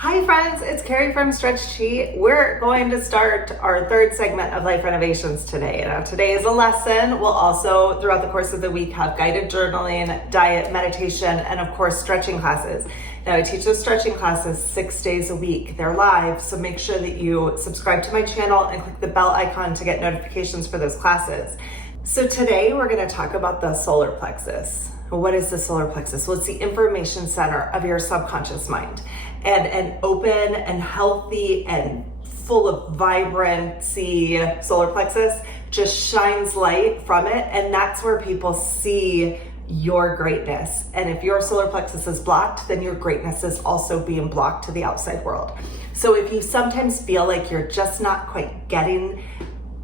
Hi friends, it's Carrie from Stretch Chi. We're going to start our third segment of Life Renovations today. Now today is a lesson. We'll also, throughout the course of the week, have guided journaling, diet, meditation, and of course, stretching classes. Now I teach those stretching classes 6 days a week. They're live, so make sure that you subscribe to my channel and click the bell icon to get notifications for those classes. So today we're going to talk about the solar plexus. What is the solar plexus? Well, it's the information center of your subconscious mind. And an open and healthy and full of vibrancy solar plexus just shines light from it. And that's where people see your greatness. And if your solar plexus is blocked, then your greatness is also being blocked to the outside world. So if you sometimes feel like you're just not quite getting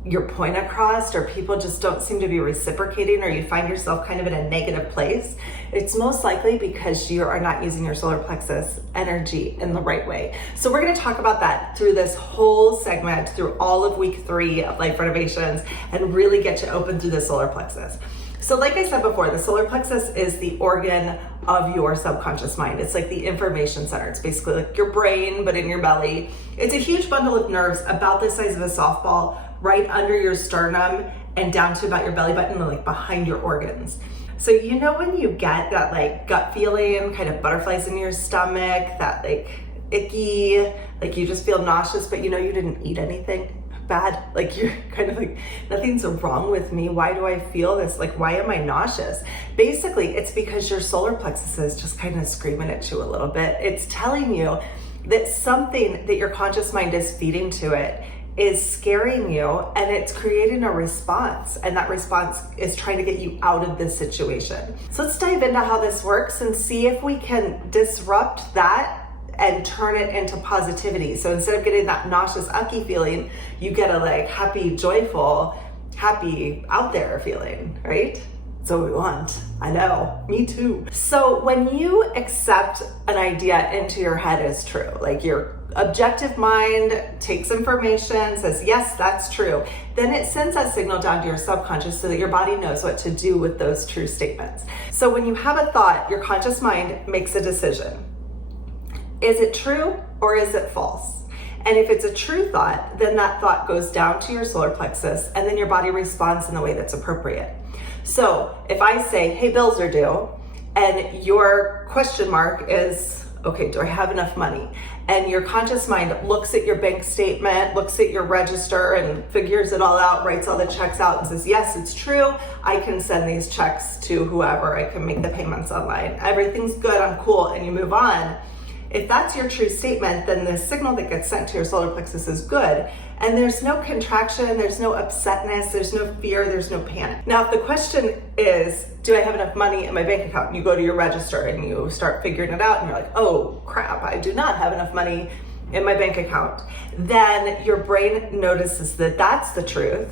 your point across, or people just don't seem to be reciprocating, or you find yourself kind of in a negative place, it's most likely because you are not using your solar plexus energy in the right way. So we're going to talk about that through this whole segment, through all of week 3 of Life Renovations, and really get you open through the solar plexus. So like I said before, the solar plexus is the organ of your subconscious mind. It's like the information center. It's basically like your brain, but in your belly. It's a huge bundle of nerves about the size of a softball, right under your sternum and down to about your belly button, and like behind your organs. So you know when you get that like gut feeling, kind of butterflies in your stomach, that like icky, like you just feel nauseous, but you know you didn't eat anything bad, like you're kind of like, nothing's wrong with me, why do I feel this, like why am I nauseous? Basically it's because your solar plexus is just kind of screaming at you a little bit. It's telling you that something that your conscious mind is feeding to it is scaring you, and it's creating a response, and that response is trying to get you out of this situation. So let's dive into how this works and see if we can disrupt that and turn it into positivity. So instead of getting that nauseous, ucky feeling, you get a like happy, joyful, happy, out there feeling, right? That's what we want. I know, me too. So when you accept an idea into your head as true, like your objective mind takes information, says, yes, that's true, then it sends that signal down to your subconscious so that your body knows what to do with those true statements. So when you have a thought, your conscious mind makes a decision. Is it true or is it false? And if it's a true thought, then that thought goes down to your solar plexus, and then your body responds in the way that's appropriate. So if I say, hey, bills are due, and your question mark is, okay, do I have enough money? And your conscious mind looks at your bank statement, looks at your register and figures it all out, writes all the checks out and says, yes, it's true. I can send these checks to whoever. I can make the payments online. Everything's good. I'm cool. And you move on. If that's your true statement, then the signal that gets sent to your solar plexus is good. And there's no contraction, there's no upsetness, there's no fear, there's no panic. Now, if the question is, do I have enough money in my bank account? And you go to your register and you start figuring it out and you're like, oh crap, I do not have enough money in my bank account. Then your brain notices that that's the truth.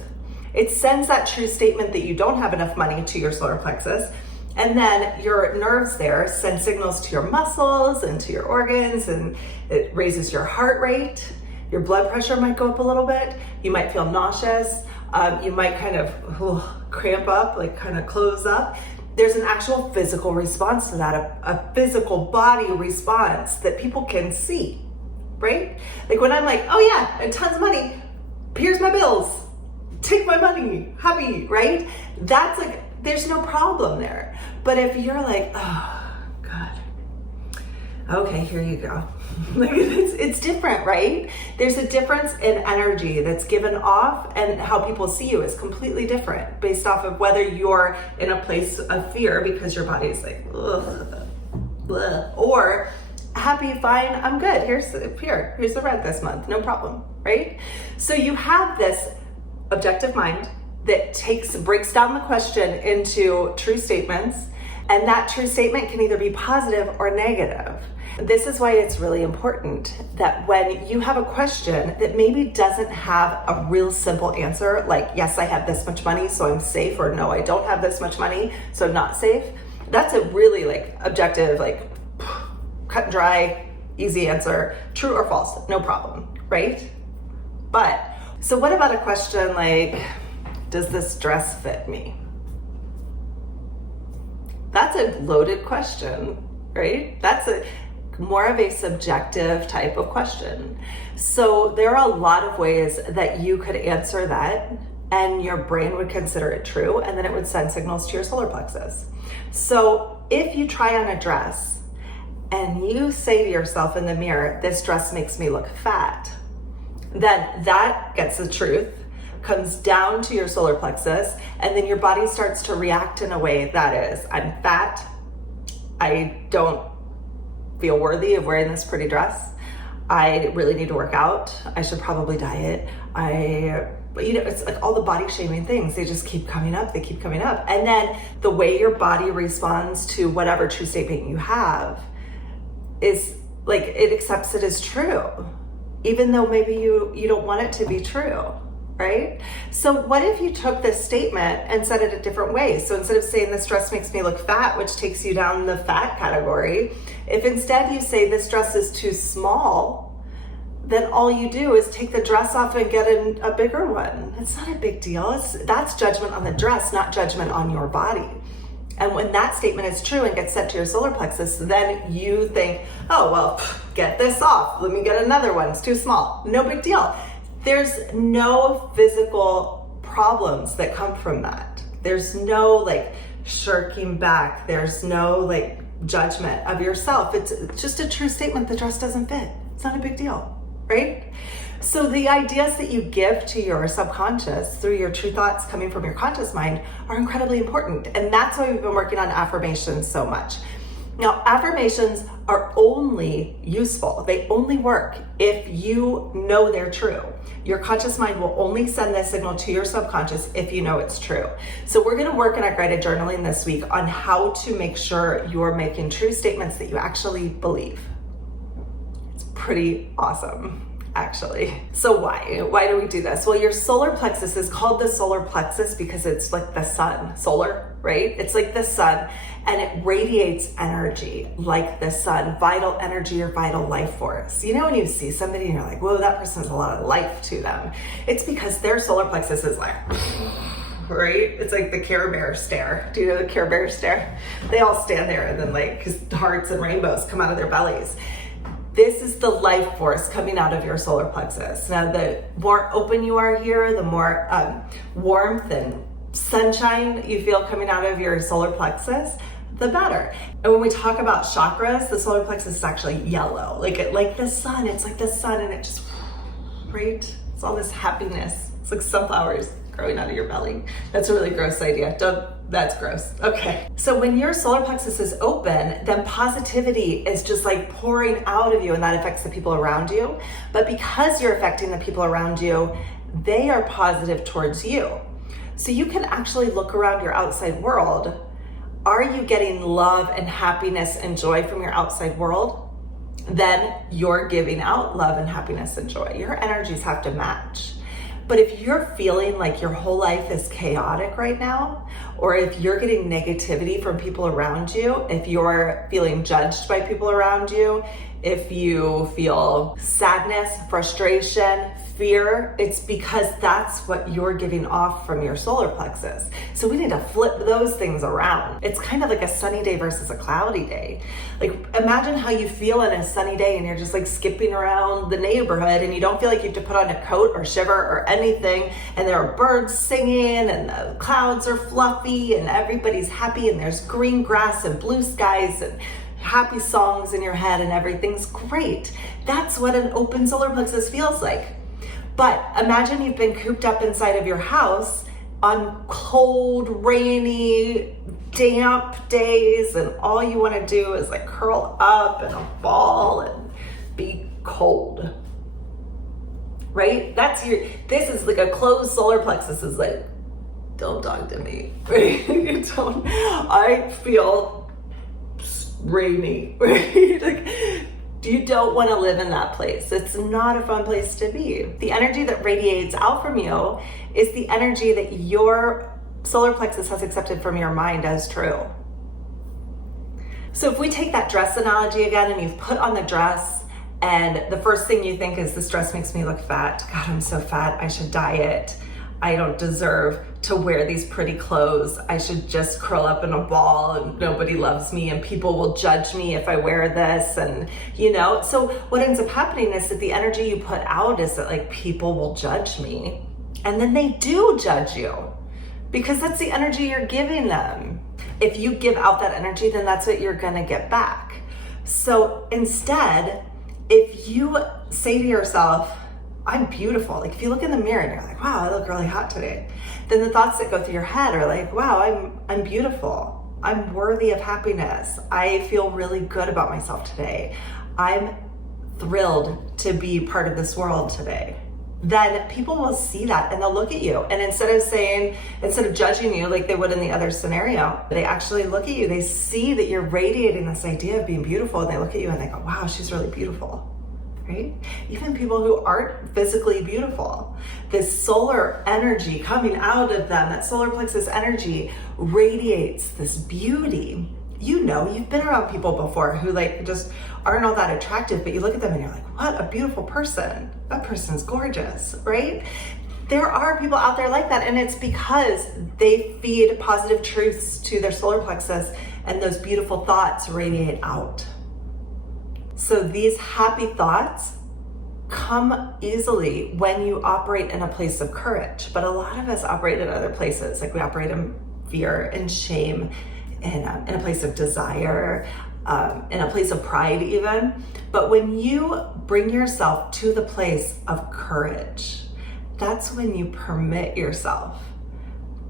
It sends that true statement that you don't have enough money to your solar plexus. And then your nerves there send signals to your muscles and to your organs, and it raises your heart rate. Your blood pressure might go up a little bit. You might feel nauseous. You might kind of cramp up, like kind of close up. There's an actual physical response to that, a physical body response that people can see, right? Like when I'm like, oh yeah, and tons of money, here's my bills, take my money, happy, right? That's like, there's no problem there. But if you're like, oh God, okay, here you go. Like it's different, right? There's a difference in energy that's given off, and how people see you is completely different based off of whether you're in a place of fear because your body's like, ugh, blah, or happy, fine, I'm good. Here's the rent this month, no problem, right? So you have this objective mind that breaks down the question into true statements, and that true statement can either be positive or negative. This is why it's really important that when you have a question that maybe doesn't have a real simple answer, like yes, I have this much money, so I'm safe, or no, I don't have this much money, so I'm not safe. That's a really like objective, like cut and dry, easy answer, true or false, no problem, right? But so what about a question like, does this dress fit me? That's a loaded question, right? more of a subjective type of question. So there are a lot of ways that you could answer that, and your brain would consider it true, and then it would send signals to your solar plexus. So if you try on a dress and you say to yourself in the mirror, this dress makes me look fat, then that gets the truth, comes down to your solar plexus, and then your body starts to react in a way that is, I'm fat, I don't feel worthy of wearing this pretty dress, I really need to work out, I should probably diet, it's like all the body shaming things, they just keep coming up, they keep coming up. And then the way your body responds to whatever true statement you have is like, it accepts it as true, even though maybe you don't want it to be true, right? So what if you took this statement and said it a different way? So instead of saying this dress makes me look fat, which takes you down the fat category, if instead you say this dress is too small, then all you do is take the dress off and get a bigger one. It's not a big deal. That's judgment on the dress, not judgment on your body. And when that statement is true and gets sent to your solar plexus, then you think, oh, well, get this off. Let me get another one. It's too small. No big deal. There's no physical problems that come from that. There's no like shirking back. There's no like judgment of yourself. It's just a true statement. The dress doesn't fit. It's not a big deal, right? So the ideas that you give to your subconscious through your true thoughts coming from your conscious mind are incredibly important. And that's why we've been working on affirmations so much. Now, affirmations are only useful. They only work if you know they're true. Your conscious mind will only send this signal to your subconscious if you know it's true. So we're going to work in our guided journaling this week on how to make sure you're making true statements that you actually believe. It's pretty awesome, actually. So why do we do this? Well, your solar plexus is called the solar plexus because it's like the sun, solar, right? It's like the sun, and it radiates energy like the sun, vital energy or vital life force. You know, when you see somebody and you're like, whoa, that person has a lot of life to them. It's because their solar plexus is like, right? It's like the Care Bear stare. Do you know the Care Bear stare? They all stand there and then like hearts and rainbows come out of their bellies. This is the life force coming out of your solar plexus. Now, the more open you are here, the more warmth and sunshine you feel coming out of your solar plexus, the better. And when we talk about chakras, the solar plexus is actually yellow, like the sun. It's like the sun, and it just, right? It's all this happiness. It's like sunflowers growing out of your belly. That's a really gross idea. That's gross. Okay. So when your solar plexus is open, then positivity is just like pouring out of you, and that affects the people around you. But because you're affecting the people around you, they are positive towards you. So you can actually look around your outside world. Are you getting love and happiness and joy from your outside world? Then you're giving out love and happiness and joy. Your energies have to match. But if you're feeling like your whole life is chaotic right now, or if you're getting negativity from people around you, if you're feeling judged by people around you, if you feel sadness, frustration, fear, it's because that's what you're giving off from your solar plexus. So we need to flip those things around. It's kind of like a sunny day versus a cloudy day. Like, imagine how you feel on a sunny day and you're just like skipping around the neighborhood and you don't feel like you have to put on a coat or shiver or anything, and there are birds singing and the clouds are fluffy and everybody's happy and there's green grass and blue skies and happy songs in your head and everything's great. That's what an open solar plexus feels like. But imagine you've been cooped up inside of your house on cold, rainy, damp days, and all you want to do is like curl up in a ball and be cold. Right? This is like a closed solar plexus is like, don't talk to me. Right? I feel rainy. Right? Like, you don't want to live in that place. It's not a fun place to be. The energy that radiates out from you is the energy that your solar plexus has accepted from your mind as true. So if we take that dress analogy again, and you've put on the dress, and the first thing you think is, this dress makes me look fat. God, I'm so fat. I should diet. I don't deserve to wear these pretty clothes. I should just curl up in a ball and nobody loves me and people will judge me if I wear this. And, so what ends up happening is that the energy you put out is that like people will judge me. And then they do judge you because that's the energy you're giving them. If you give out that energy, then that's what you're gonna get back. So instead, if you say to yourself, I'm beautiful. Like if you look in the mirror and you're like, wow, I look really hot today. Then the thoughts that go through your head are like, wow, I'm beautiful. I'm worthy of happiness. I feel really good about myself today. I'm thrilled to be part of this world today. Then people will see that and they'll look at you. And instead of judging you like they would in the other scenario, they actually look at you. They see that you're radiating this idea of being beautiful and they look at you and they go, wow, she's really beautiful. Right? Even people who aren't physically beautiful, this solar energy coming out of them, that solar plexus energy radiates this beauty. You've been around people before who like just aren't all that attractive, but you look at them and you're like, what a beautiful person. That person's gorgeous, right? There are people out there like that, and it's because they feed positive truths to their solar plexus and those beautiful thoughts radiate out. So these happy thoughts come easily when you operate in a place of courage, but a lot of us operate in other places. Like we operate in fear and shame, in a place of desire, in a place of pride even. But when you bring yourself to the place of courage, that's when you permit yourself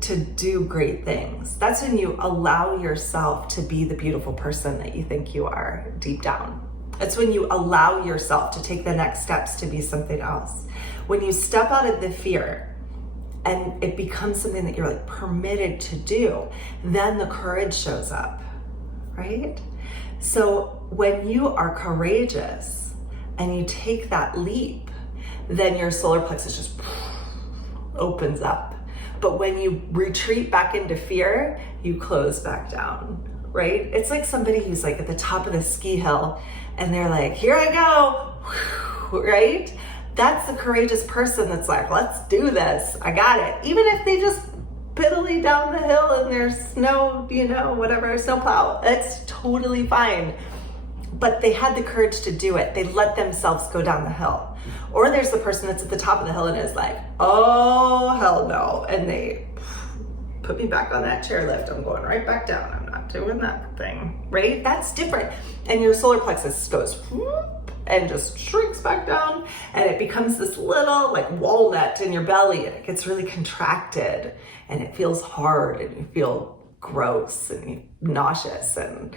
to do great things. That's when you allow yourself to be the beautiful person that you think you are deep down. It's when you allow yourself to take the next steps to be something else. When you step out of the fear and it becomes something that you're like permitted to do, then the courage shows up, right? So when you are courageous and you take that leap, then your solar plexus just opens up. But when you retreat back into fear, you close back down, right? It's like somebody who's like at the top of the ski hill and they're like, here I go, right? That's the courageous person that's like, let's do this. I got it. Even if they just piddly down the hill and there's snow, snowplow, it's totally fine. But they had the courage to do it. They let themselves go down the hill. Or there's the person that's at the top of the hill and is like, oh, hell no. And they put me back on that chairlift. I'm going right back down. I'm not doing that thing, right? That's different. And your solar plexus goes whoop, and just shrinks back down. And it becomes this little like walnut in your belly and it gets really contracted and it feels hard and you feel gross and nauseous and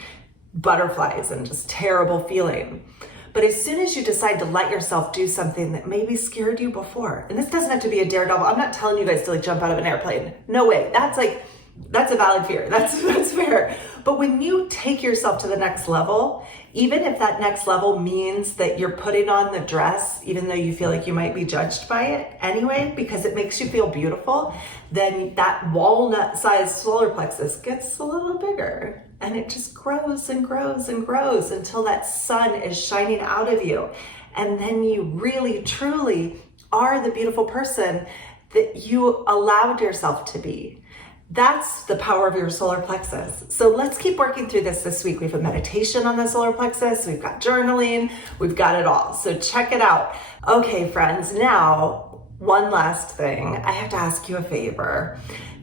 butterflies and just terrible feeling. But as soon as you decide to let yourself do something that maybe scared you before, and this doesn't have to be a daredevil. I'm not telling you guys to like jump out of an airplane. No way. That's a valid fear. That's fair. But when you take yourself to the next level, even if that next level means that you're putting on the dress, even though you feel like you might be judged by it anyway, because it makes you feel beautiful, then that walnut-sized solar plexus gets a little bigger. And it just grows and grows and grows until that sun is shining out of you. And then you really, truly are the beautiful person that you allowed yourself to be. That's the power of your solar plexus. So let's keep working through this week. We have a meditation on the solar plexus. We've got journaling. We've got it all. So check it out. Okay, friends, now one last thing. I have to ask you a favor.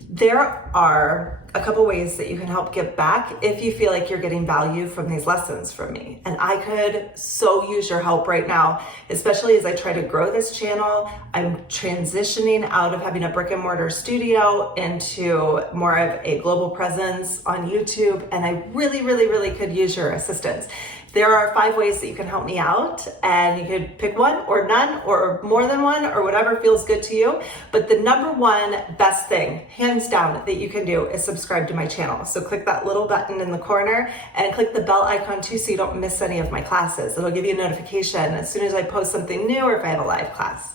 There are a couple ways that you can help give back if you feel like you're getting value from these lessons from me. And I could so use your help right now, especially as I try to grow this channel. I'm transitioning out of having a brick and mortar studio into more of a global presence on YouTube. And I really, really, really could use your assistance. There are 5 ways that you can help me out, and you could pick one or none or more than one or whatever feels good to you. But the number one best thing, hands down, that you can do is subscribe to my channel. So click that little button in the corner and click the bell icon too so you don't miss any of my classes. It'll give you a notification as soon as I post something new or if I have a live class.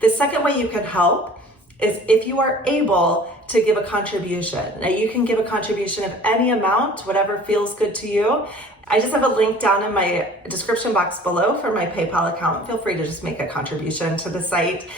The second way you can help is if you are able to give a contribution. Now you can give a contribution of any amount, whatever feels good to you. I just have a link down in my description box below for my PayPal account. Feel free to just make a contribution to the site.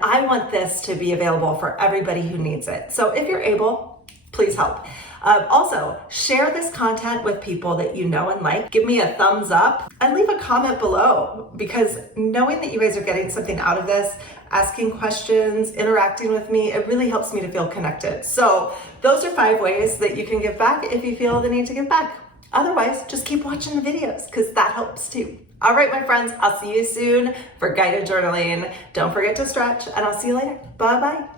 I want this to be available for everybody who needs it. So if you're able, please help. Also, share this content with people that you know and like. Give me a thumbs up and leave a comment below, because knowing that you guys are getting something out of this, asking questions, interacting with me, it really helps me to feel connected. So those are 5 ways that you can give back if you feel the need to give back. Otherwise, just keep watching the videos because that helps too. All right, my friends, I'll see you soon for guided journaling. Don't forget to stretch, and I'll see you later. Bye-bye.